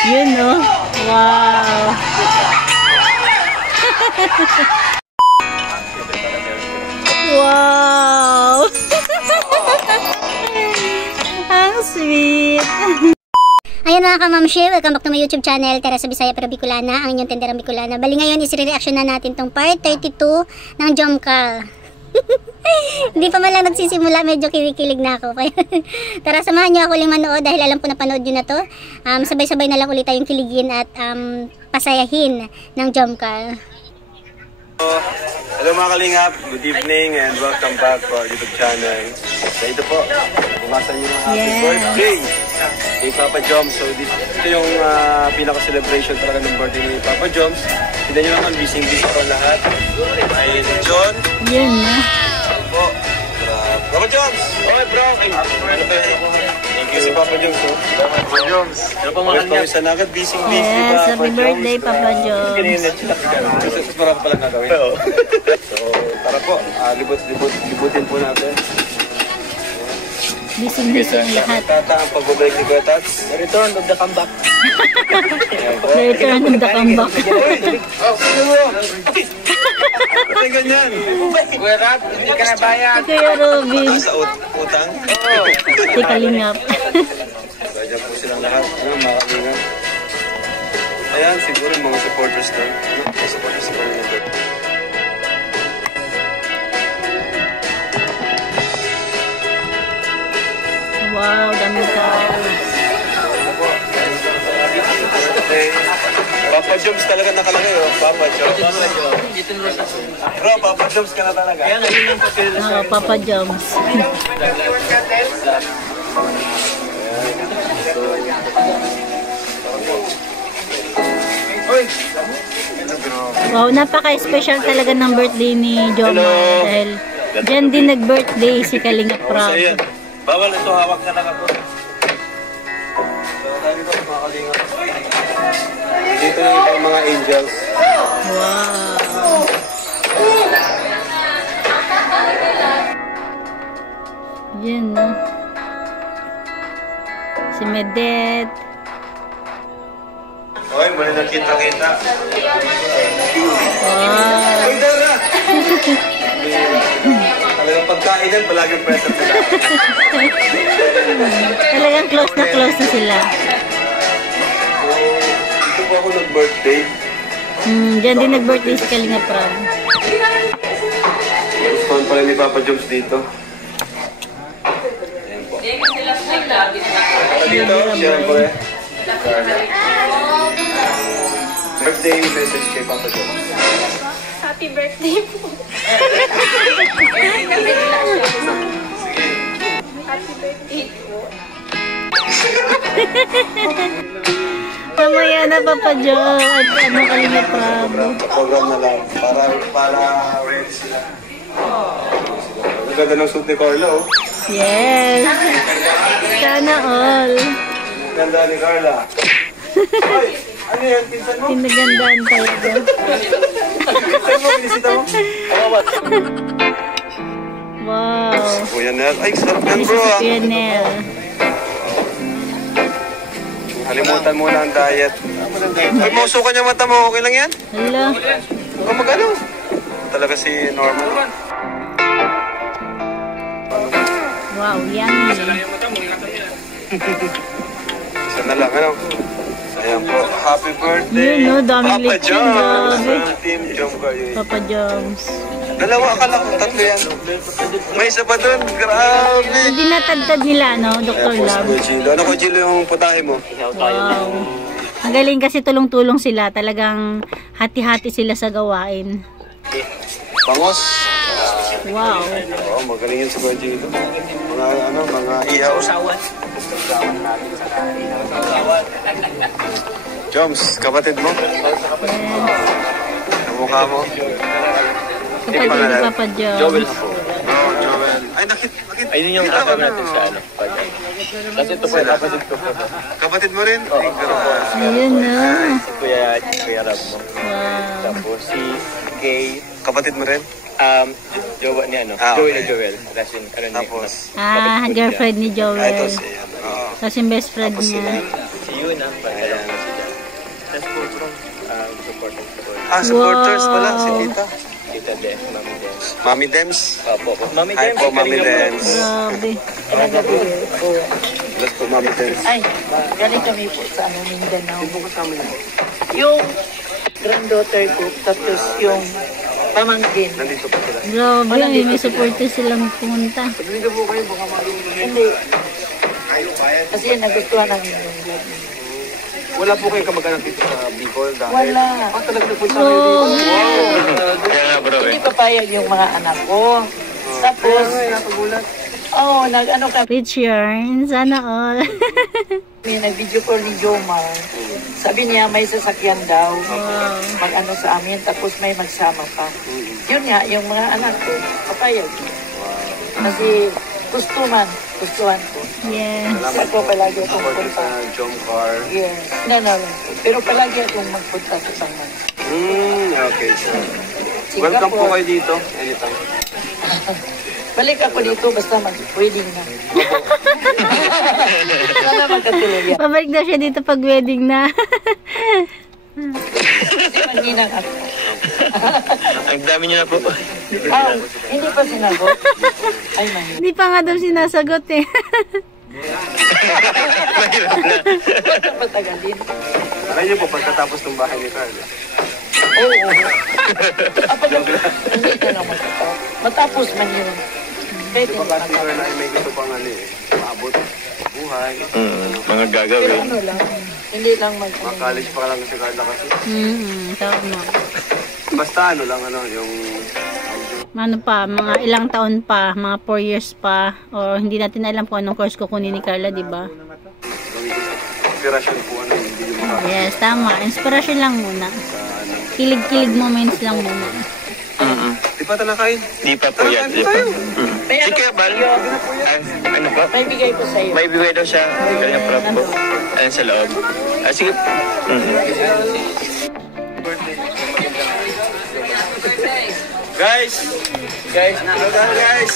Yun, no? Wow. Wow. Ang sweet. Ayan mga kamamshi, welcome back to my YouTube channel, Teresa Bisaya pero Bicolana, ang inyong tenderang Bicolana. Bali ngayon is-reaction na natin tong part 32 ng Jomcar. Hindi pa man lang nagsisimula, medyo kinikilig na ako. Tara, samahan nyo ako uling manood dahil alam ko na panood nyo na to. Sabay-sabay na lang ulit tayong kiligin at pasayahin ng Jomcar. Hello mga kalingap, good evening and welcome back to our YouTube channel. So ito po, bumasan nyo ng happy birthday kay Papa Joms. So ito yung pinaka-celebration talaga ng birthday ni Papa Joms. Tignan nyo naman, busy-busy po lahat. Ay John. Yan na. Po. Papa Joms! Okay bro! Thank you si Papa Joms. Papa Joms! Ano pa mga kalingap? Agad busy-busy Yes, happy birthday Papa Joms. Mas marami palang nagawin. So, tara po, libutin po natin. Busy-busy ang lahat. Ang pagbabalik ni Kuya Tats. The return of the comeback. The return of the comeback. Ay, ganyan. Kuya Rab, hindi ka na bayad. Kuya Robin. Sa utang? Oo. Si Kalingap. Kaya po silang lahat. Mga kalingap. Ayan, siguro mga supporters na. Mga supporters na rin ito. Wow, dami ka. Papa Joms talaga nakalagay, oh. Papa Joms. Bro, Papa Joms ka na talaga. Oh, Papa Joms. Wow, napaka-special talaga ng birthday ni Jomar dahil dyan din nag-birthday si Kalingap Prab. Bawal ito, hawak ka na ako. Dito na yung mga angels. Wow. Yan, no? Si Medet. Okay, muli na kita-kita. Wow. Ay, Dara! Talagang pagkainan, palaging present sila. Talagang close na sila. Dito po ako nag-birthday. Diyan din nag-birthday si Kalingap Prab. Gustuhan pala ni Papa Joms dito. Ayan po. Dito, siyempre. Birthday message kay Papa Joms. Happy birthday po. Happy birthday po. Mamaya na Papa Joe at ano Kalingap Prab. Program na lang para ready sila. Ang ganda ng suit ni Carla, oh. Yes. Sana all. Ang ganda ni Carla. Ay, ano yan? Pinsan mo? Pinagandaan talaga. Pinsan mo? Binisita mo? Wow. Kuya Nel. Ay, sarap yan bro. Kuya Nel. Kalimutan muna ang diet. Ay, mausukan yung mata mo. Okay lang yan? Hello. Huwag mag-ano. Talaga si Norman. Wow, yummy. Isa na lang, ano? Ayan po. Happy birthday. Yun, no? Daming Papa lechon, Joms. grabe. Team Jomcar. Papa Joms. Dalawa ka lang. Tatlo yan. May isa pa dun. Grabe. Dinatagtad nila, no? Dr. Love. Ano ko, Gilo, yung putahe mo? Wow. Ang galing kasi tulong-tulong sila. Talagang hati-hati sila sa gawain. Bangos. Wow. Oo, magaling yun sa Virgin ito. Mga ihaw. Joms, kapatid mo? Namukha mo? Kapatid ni Papa Joms. Joel po. Oh, Joel. Ay, nakit. Ayun yung kasama natin sa ano. Kasi ito po yung kapatid ko po. Kapatid mo rin? Ayun, no? Si Kuya Rab mo. Wow. Tapos si Kay. Kapatid mo rin? Jowa ni ano. Okay. Joel. Tapos yung ano Tapos, girlfriend ni ito Joel. si, Tapos yung best friend Tapos niya. Si Yun ang pagkakaroon ko sila. Tapos po, supporting support. Supporters pala, si Tita. Tita Dem, Mami Dem. Mami Dems. Opo, Mami Hi Dem. po, Mami Dems. Grabe. Bless po, Mami Dems. Ay, galing kami po sa Mindanao. Yung granddaughter ko, tapos yung pamangkin. Nandito po sila. Grabe, may supporters silang pumunta. Nandito po kayo, baka malulungin. Hindi. Kasi nagustuhan namin yung vlog. Wala po kayo kamag-anak dito sa Bicol dahil? Wala. Talaga nagpunta kayo dito. Wow! Kaya nga bro Hindi papayag yung mga anak ko. Tapos, nag-ano kami, Rich yarn, sana all. nag-video call ni Jomar. Sabi niya may sasakyan daw. Wow. Mag-ano sa amin, tapos may magsama pa. Yun nga, yung mga anak ko, papayag. Kasi gustuhan ko. Yes. Kasi ko palagi akong Supporter punta. sa Jomcar. Yes. No. Pero palagi akong magpunta sa Tangman. Okay, sir. Welcome po kayo dito. Anytime. Balik ako dito basta mag-wedding na. Sana magkatuloy yan. Pabalik daw siya dito pag wedding na. Kasi magninang ako. ang dami niyo na po. Hindi pa sinagot. Ay, mahirap. Hindi pa nga daw sinasagot eh. Patagalin. Kaya niyo po pagkatapos ng bahay ni Carl. Oo. Hindi ka na matatapos. Matapos man yun. Pwede Diba na kasi Carl ay may gusto pang maabot buhay. Mga Pero gagawin. ano lang, hindi lang College pa lang si Carla kasi. Tama. Basta yung Ano pa, mga ilang taon pa, mga 4 years pa, or hindi natin alam kung anong course kukunin ni Carla, di ba? inspirasyon po hindi yung mga Yes, tama. Inspiration lang muna. Kilig-kilig moments lang muna. Di pa tayo nakain? Di pa po yan. Di pa. Si Kuya Bal, ano po? May bigay ko sa'yo. May bigay daw siya. Kaya prop po. Ayan sa loob. Sige. Guys! Hello guys!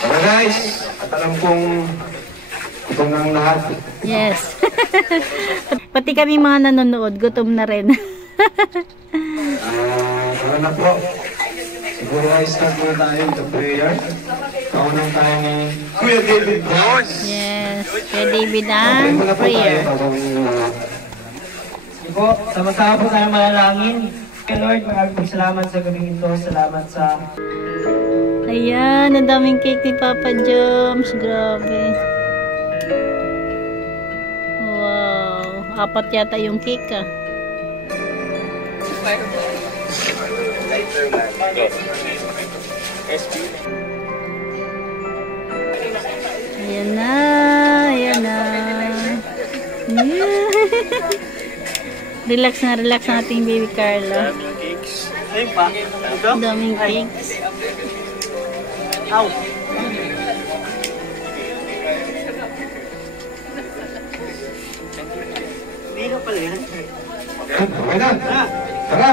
Hello guys! At alam kong gutom ng lahat. Yes. Pati kami mga nanonood, gutom na rin. Tara na po. Siguro ay start muna tayo with the prayer. Kaunang tayo ni Kuya David Brown. Yes. Kaya David ang prayer. Sige po, sama-sama po tayo manalangin. Kaya Lord, maraming salamat sa gabing ito. Salamat sa... Ayan, ang daming cake ni Papa Joms. Grabe. Wow. 4 yata yung cake ah. Ayan na. Ayan na. Yeah. Relax na relax ang ating baby Carla. Daming cakes. Ang daming cakes. Okay na. Tara.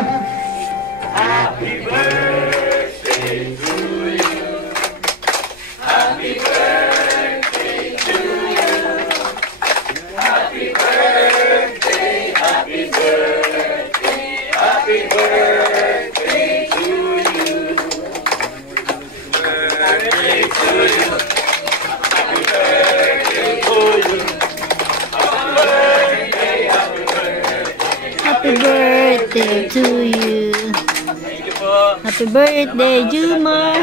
Happy birthday to you. Thank you po. Happy birthday, Jumar.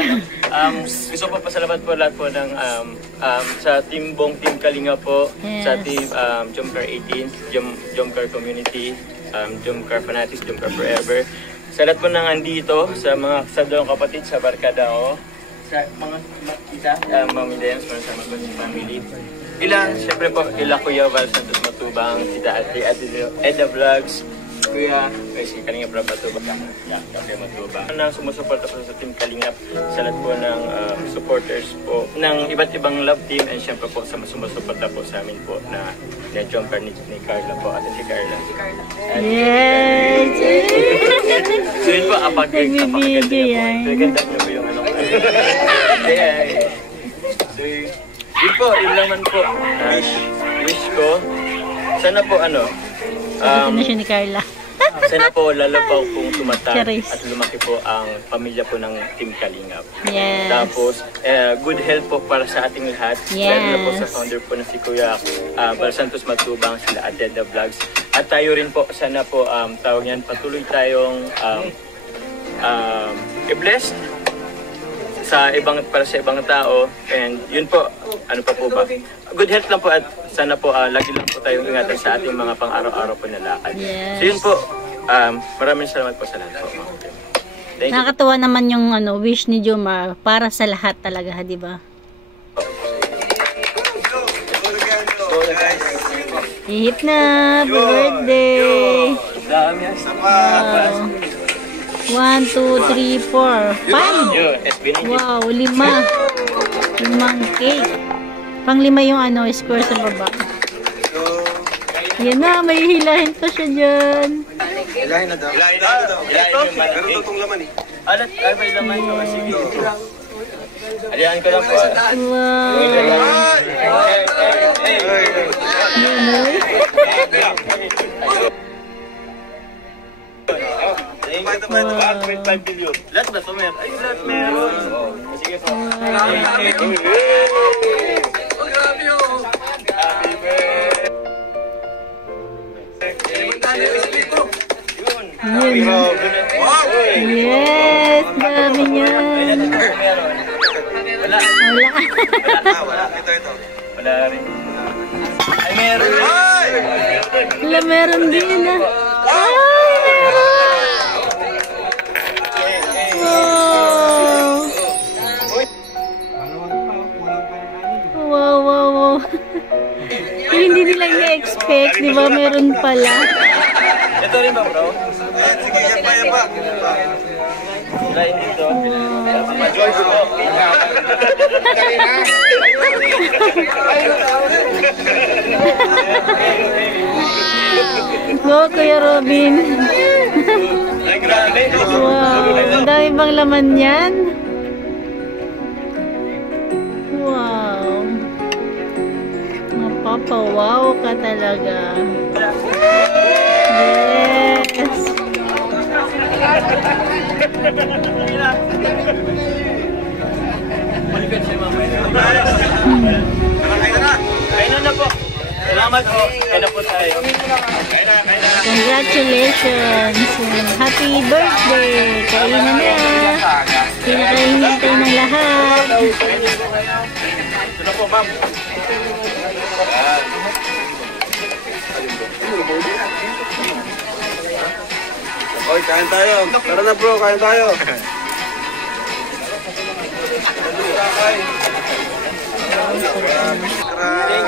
Gusto po pasalamat po lahat po ng sa team Kalinga po, Yes. sa team Jomcar 18, Jomcar Community, Jomcar Fanatics, Jomcar Forever. Sa lahat po ng andito, sa mga kasadong kapatid sa barkada ko, sa mga Mami Dems, mga po si family. Siyempre po, Kuya Val Santos Matubang, Tita Edda Vlogs, Kuya si Kalingap Rob Matubang, Kuya Matubang. Na sumusuporta po sa Team Kalingap, sa lahat po ng supporters po ng iba't ibang love team, and siyempre po sa sumusuporta po sa amin po na Jomcar ni Carla po, at si Carla. Yes! So yun po, Nagbibideo yan. Ganda niyo po yung ano. So yun po, yun naman po. Wish ko sana po Ito na siya ni Carla. sana po lalo po kung tumatag Charis. at lumaki po ang pamilya po ng Team Kalingap. Yes. Tapos, good health po para sa ating lahat. Yes. Lalo na po sa founder po na si Kuya Bal Santos Matubang, sila Adeda Vlogs. At tayo rin po, sana po, tawag yan, patuloy tayong i-blessed para sa ibang tao. And yun po, ano pa po ba? Good health lang po at sana po lagi lang po tayong ingatan sa ating mga pang-araw-araw po na lakad. Yes. So yun po, maraming salamat po sa lahat po. Thank you. Nakakatuwa naman yung wish ni Jomar para sa lahat talaga, di ba? Ihip na! Happy birthday! Wow! 1, 2, 3, 4. 5! Wow, 5. 5 cake. Pang-5 yung square sa baba. Yan na, may hilahin pa siya dyan. Ilahin na daw. Ilahin na daw. Meron daw itong laman eh. Alat, may laman ko. Sige. Alihan ko lang po. Wow! Yan o. Lahat ba ito meron? Ay, lahat meron. Sige po. Yes! Dami niyan. Wala. Wala. Ito. Wala rin. Ay, meron. Wala, meron din na. Ay, meron! Wow! Wow. Hindi nila i-expect, di ba? Meron pala. Ito rin ba, bro? Sige, yan pa. Lain dito. Joyce po. Go, Kuya Robin. Ay, grabe. Wow, ang dami bang laman yan? Wow. Mapapawaw ka talaga. Yes. Balikan siya mamaya. Kainan na po. Salamat po. Kainan na po tayo. Congratulations. Happy birthday. Kainan na. Pinakahihintay ng lahat. Ito na po, ma'am. Oy, kain tayo. Tara na bro, kain tayo.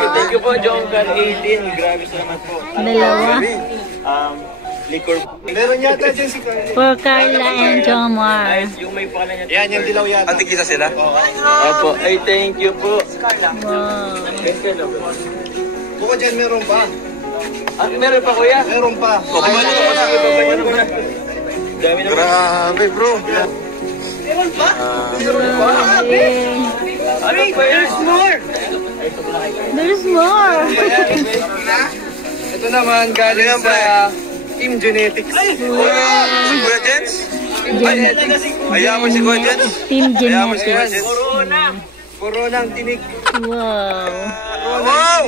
Thank you po, John Car 18. Grabe, salamat po. Dalawa. Liquor. Meron yata dyan si Carla. For Carla and Jomar. Yung may pangalan niya. Yan, yung dilaw yan. Antikisa sila? Opo. Ay, thank you po. Wow. Buko dyan, meron pa. Meron pa, kuya? Meron pa. Kumano ko sa dami na. Grabe bro. Meron pa? Ano pa yun? There's more! There's more. Ito naman galing sa Team Genetics. Si Kuya Jens? Ayaw mo si Kuya Jens? Team Ayaw mo si Kuya Genetics. Jens? Corona ang tinig. Wow. Wow!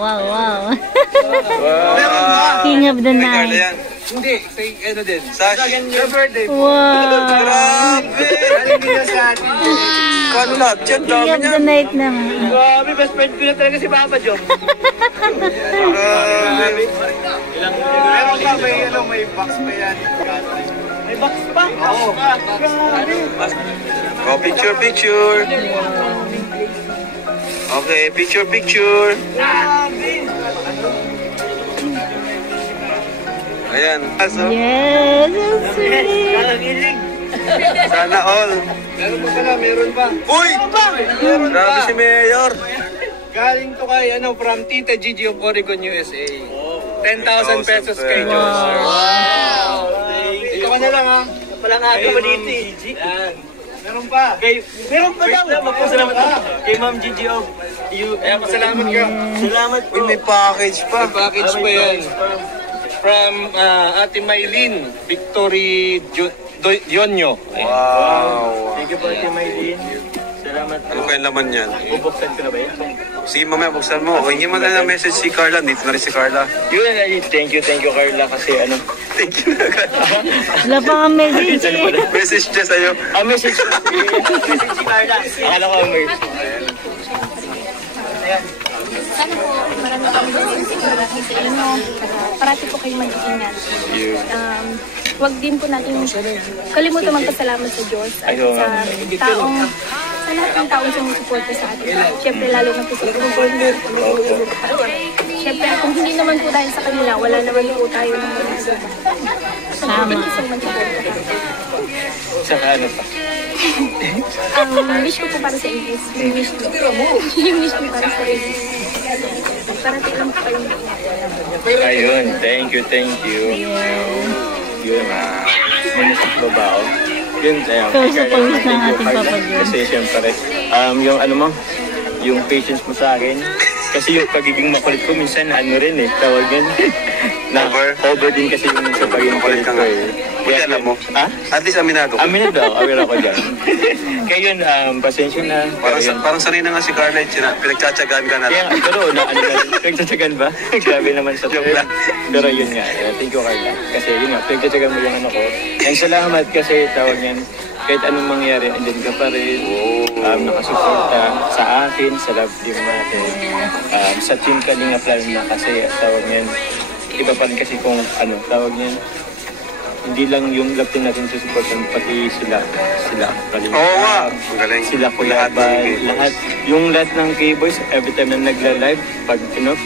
Wow. King of the night. Hindi, say ano din. Sa birthday. Wow. Grabe! Galing nila sa atin. Kano lahat? Yan, King dami of niya. the night naman. Grabe, best friend ko na talaga si Papa Joe. Grabe. Meron ka, may box pa yan. May box pa? Oo. Oh, picture. Okay, picture. Ayan. So, Yes, so sweet. sana all. Meron pa. Uy! Grabe si Mayor. Galing to kay from Tita Gigi of Oregon, USA. 10,000 pesos kay Diyos, sir. Wow! Ito ka na lang ha. Palang aga ba dito eh? Meron pa. Meron pa daw. Salamat po. Kay Ma'am Gigi of Salamat ka. Salamat po. Uy, may package pa. May package pa yan. From Ate Maylin, Victory Dionyo. Wow. Thank you po, Ate Maylin. Salamat po. Ano kayong laman yan? Bubuksan ko na ba yan? Sige, mamaya buksan mo. O, hindi mo na message si Carla. Dito na rin si Carla. Yun, thank you Carla kasi ano. Thank you. Wala pa nga message eh. Message niya sa'yo. Message si Carla. Akala ko may... Sana po, marami kami siguro sa inyo. Parati po kayo mag-iingat. Huwag din po natin kalimutan magpasalamat sa Diyos at sa lahat ng taong sumusuporta sa atin. Siyempre, lalo na po sa government. Siyempre, kung hindi naman po dahil sa kanila, wala naman po tayo ng magagawa. So, thank you so much po. Saka ano pa? Ang wish ko po para sa English. Yung wish ko. Yung wish ko para sa English. Parating lang po kayo. Ayun, thank you. Yun, minusok babaw. Yun, Pawis na pawis ng ating Papa John. Kasi siyempre, yung ano mo, yung patience mo sa akin. Kasi yung pagiging makulit ko, minsan ano rin eh, tawag yan. Over din kasi yung sa pagiging makulit ko eh. Kaya alam mo? Ha? At least aminado ko. Aminado ako, aware ako dyan. Kaya yun, pasensya na. Parang sanay na nga si Carla, pinagtsatsagaan ka na. Kaya nga, pero pinagtsatsagan ba? Grabe naman sa Joke lang. Pero yun nga, thank you Carla. Kasi yun nga, pinagtsatsagan mo yung ano ko. And salamat kasi tawag yan, kahit anong mangyari, andyan ka pa rin. Nakasuporta sa akin, sa love team natin. Sa team Kalinga Plan na kasi tawag yan, iba pa rin kasi kung ano, tawag yan, hindi lang yung love team natin susuportan, pati sila Kalinga. Oo nga, magaling. Sila Kuya Bal, lahat. Yung lahat ng K-Boys, every time na nagla-live, pag andun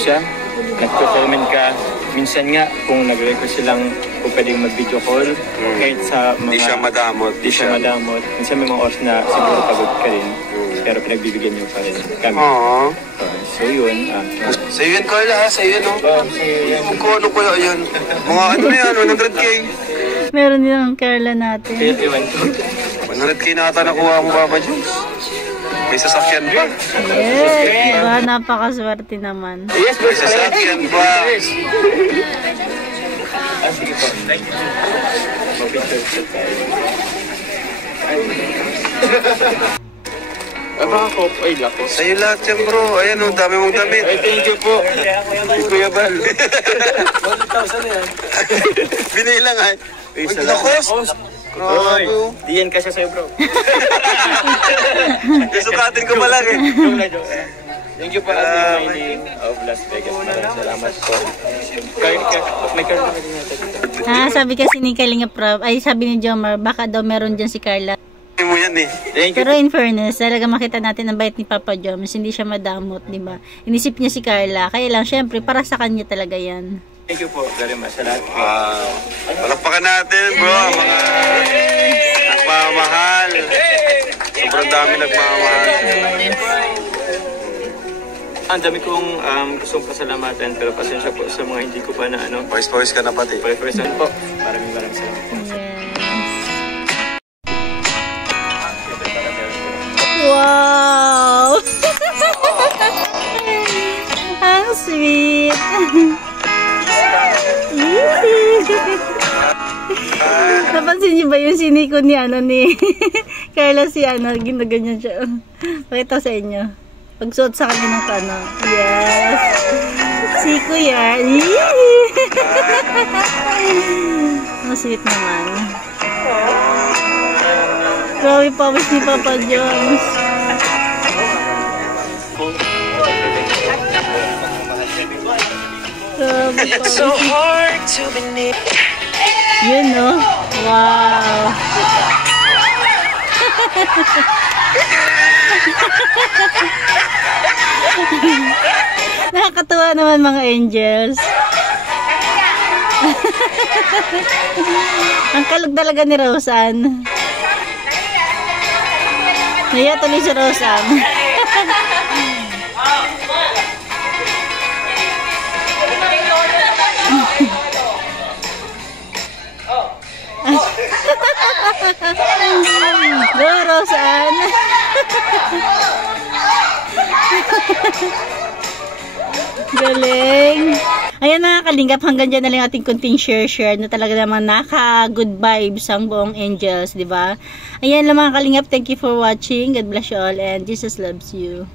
siya. Nagko-comment ka. Minsan nga, kung nag-request silang kung pwedeng mag-video call, kahit sa mga... Di siya madamot. Minsan may mga oras na siguro pagod ka rin, pero pinagbibigyan niyo pa rin kami. Aww. So yun. Sa'yo yan, Carla, ha? Sa'yo yan, no? Magkano ko yan? Mga ano na yan, 100K. Meron din ang Carla natin. 100K na ata nakuha mo, Papa Jones. May sasakyan pa. Yes, diba? Napakaswerte naman. Yes, may sasakyan pa. Sige po. Thank you. Mag-picture tayo. Ay, laki. Sa'yo lahat yan, bro. Ayan, oh, dami mong damit. Ay, thank you po. Kuya Bal. 1,000 na yan. Binilang, ay. Lakos. Oy, di yan kasi sa'yo, bro. Sukatin ko pa lang, eh. Thank you po, Ate Maylin of Las Vegas. Maraming salamat po. May Carla na din natin. Sabi kasi ni Kalinga Prab, sabi ni Jomar, baka daw meron dyan si Carla. Mo yan, eh. Pero in fairness, talaga makita natin ang bait ni Papa Joms, hindi siya madamot, di ba? Inisip niya si Carla, kaya lang, syempre, para sa kanya talaga yan. Thank you po very much. Salamat po. Palakpakan natin, bro. Mga nagmamahal. Sobrang dami nagmamahal. Ang dami kong gustong pasalamatan, pero pasensya po sa mga hindi ko pa na ano. Voice ka na pati. Voice po. Maraming salamat po. Wow! Ang sweet! Napansin niyo ba yung siniko ni Carla ginaganyan siya. Pakita sa inyo. Pagsuot sa kanya ng kano. Yes! Si Kuya. Ang sweet naman. Grabe pawis ni Papa Jones. It's so hard to believe. Yun, no? Wow. Nakakatuwa naman mga angels. Ang kalog talaga ni Rosan. Naya tuloy si Rosan. Galing. Ayan na kalingap, hanggang dyan na lang ating kunting share na talaga naman naka-good vibes ang buong Angels, di ba? Ayan lang mga kalingap, thank you for watching. God bless you all and Jesus loves you.